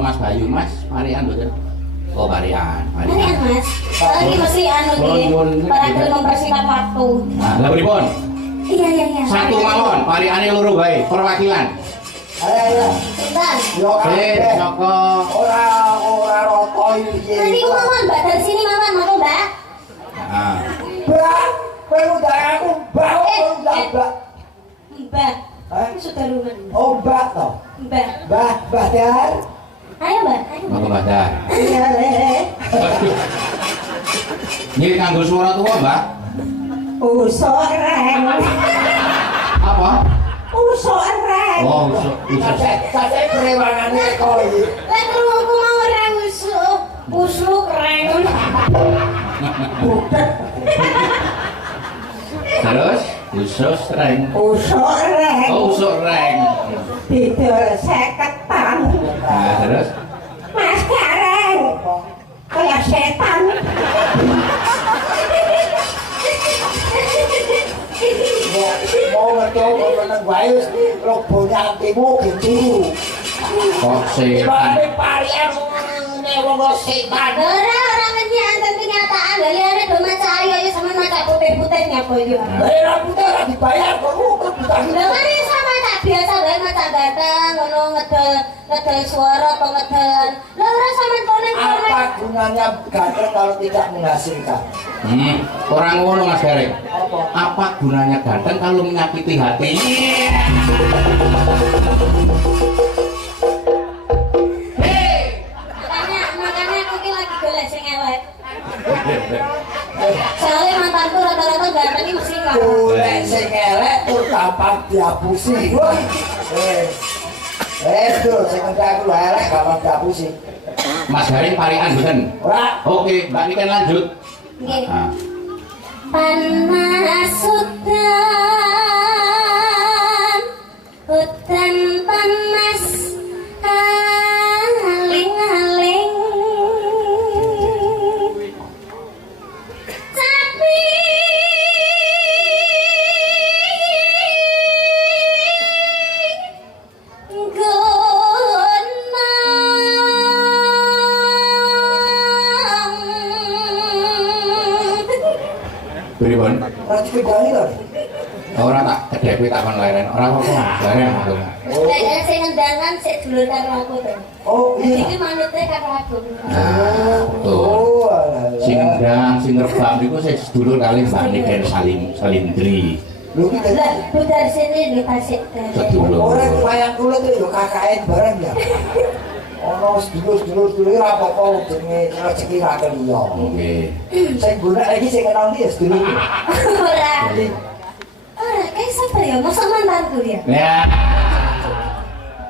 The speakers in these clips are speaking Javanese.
Mas Bayu, Mas, Marian betul. Oh, Marian. Marian, Mas. Lagi masih anu nggih. Para gelem mempersingkat waktu. Nah, lha pripun? Iya. Satu mawon, Mariane loro bae, perwakilan. Ayo. Sebentar. Yo kabeh. Saka Ora rata iki. Nanti mawon, Mbak, dari sini mawon, monggo, Mbak. Nah. Mbak, kowe udah aku mbak, mbak. Mbak. Hah? Sudah rumah. Oh, mbak toh. Mbak. Mbak Dar. Ayo, Mbak. Ayo. Monggo Mbak. Iya, Nggih kanggo suara tua, Mbak. usuk reng. Apa? Usuk reng. Oh, usuk. Sate brewangane kok iki. Lah krungu mau ora usuk. Usuk reng. Terus usus reng. Usuk reng. Oh, usuk reng. Didol 50-an. Nah, terus Mas Kareng. Kayak setan. Mau ngecoba meneng wae robone antimu gitu. kok setan. Ibane parian wong setan. Ora kenyataan kenyataan. Lah liane do maca ayo ya sama maca putih-putih nyapa iki. Ora putih ora dibayar kok kebutuhan. Lah kan iki sama tak biasa wae maca gateng ngono ngedel suara apa ngedel. Lah ora sampean konek-konek. Apa gunanya gatel kalau tidak menghasilkan? Orang ngono Mas Gareng. Apa? Apa gunanya ganteng kalau menyakiti hati? Makanya aku ki lagi golek sing elek. Soalnya mantanku rata-rata ganteng iki mesti kok. Golek sing elek tur gampang dihapusi. Tuh, sing aku elek gampang dihapusi. Mas Gareng parian mboten? Ora. Oke, Mbak Niken lanjut. Nggih. Nah. Panas hutan panas aling-aling tapi Pripun? Ora dipegani to. Ora tak kedepi tak kon leren. Ora apa-apa. Gareng aku. kayaknya saya ngendangan saya dulur karo aku tuh. Oh, iya. Iki manute karo aku. Nah, betul. Oh, alah. Sing ngendang, sing ngerbang niku saya sedulur kali Mbak Niken Salindri. Lho iki kan Lah, bu dari sini di Tasik. Sedulur. orang wayang kula tuh yo KKN bareng ya. Ono sedulur-sedulur ora apa-apa jenenge rezeki ra keliya. Oke. Sing golek iki sing kenal iki ya sedulur. Ora. Ora, kayak siapa ya? Masa mantanku ya? Ya.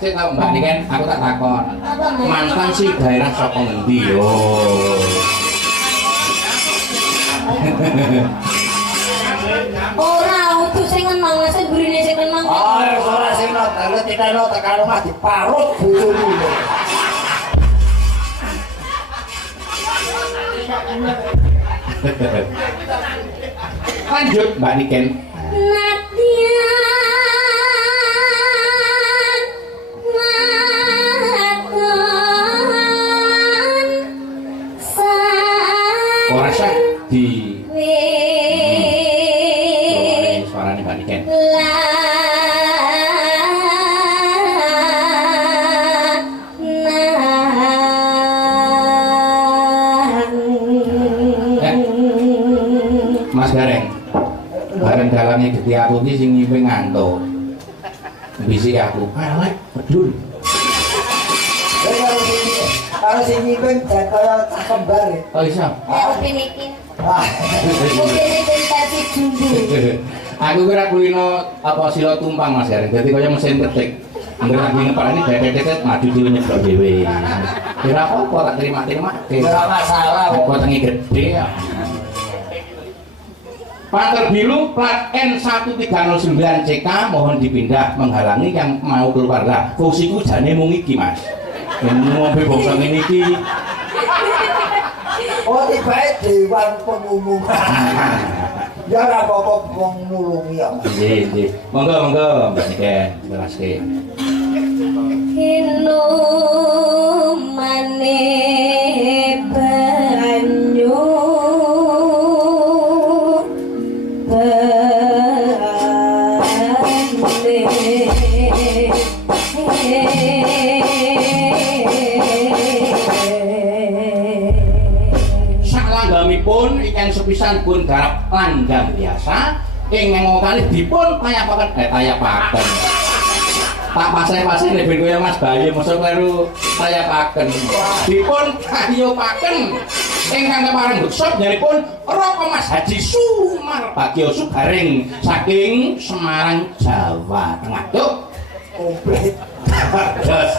Saya tahu Mbak Niken, aku tak takon. Apa, Mas? Mantan si daerah saka ngendi yo? Ora, utuh sing kenal, sing gurine sing kenal. Oh, ora sing no, lha tekano tekan omah diparut bojone. Lanjut Mbak Niken. Ora sah di suarane Mbak Niken. Mas Gareng. Bareng dalane gede aku iki sing ngimpi ngantuk. Bisi aku, elek pedul. Kalau sing nyimpen jan kaya cah kembar. Oh iya. Ya upin iki. Wah, Upin iki versi jumbo. Aku kira kulino apa sila tumpang Mas Gareng. Dadi kaya mesin ketik. Angger lagi ngeparani dedet maju dhewe nyeblok dhewe. Kira apa tak terima-terima. ora masalah. Aku tengi gede ya. Pater biru plat N1309CK mohon dipindah menghalangi yang mau keluar lah. Fungsiku jane mung iki, Mas. Ngombe bangsa ngene iki. Oh, tiba dewan pengumuman. Ya ora apa-apa wong nulungi ya. Nggih, nggih. Monggo, Mbak Niken, jelaske. Hinu mane banyu Salanggamipun ingkang sepisan pun garap langgam biasa ingkang kalih dipun tayapaken. Tak pasai-pasai nek ben kaya Mas Bayu mosok kleru tayapaken. Dipun tayapaken ingkang kepareng beksa njaripun Raka Mas Haji Sumar Bagyo Sugaring saking Semarang, Jawa Tengah. Tuh Komplit. Gas.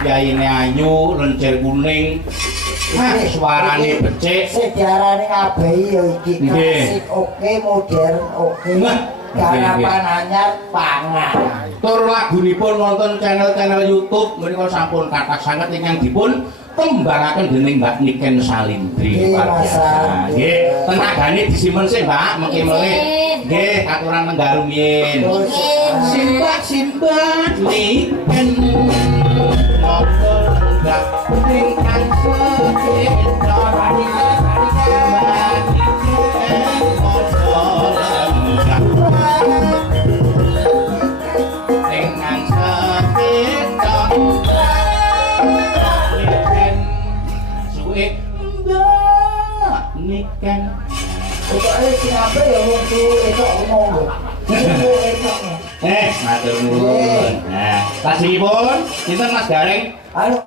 piyayine ayu, lencir kuning. Nah, suarane becik. Sing diarani ngabehi ya iki Nggih. klasik oke, modern oke. Nah, Garapan anyar pangan. Tur lagunipun wonten channel-channel YouTube menika sampun kathah sanget ingkang dipun tembangaken dening Mbak Niken Salindri. Nggih, Luar Mas. biasa. Nggih, tenagane disimpen sih, Mbak, mengki-mengki. Nggih, katuran tenggaru yen. Simbat Niken ngobrol enggak ingkang sekedar Niken Pokoke sing apik ya wong tuwa esuk ngomong lho. matur nuwun. Nah, tasihipun sinten Mas Gareng? Halo.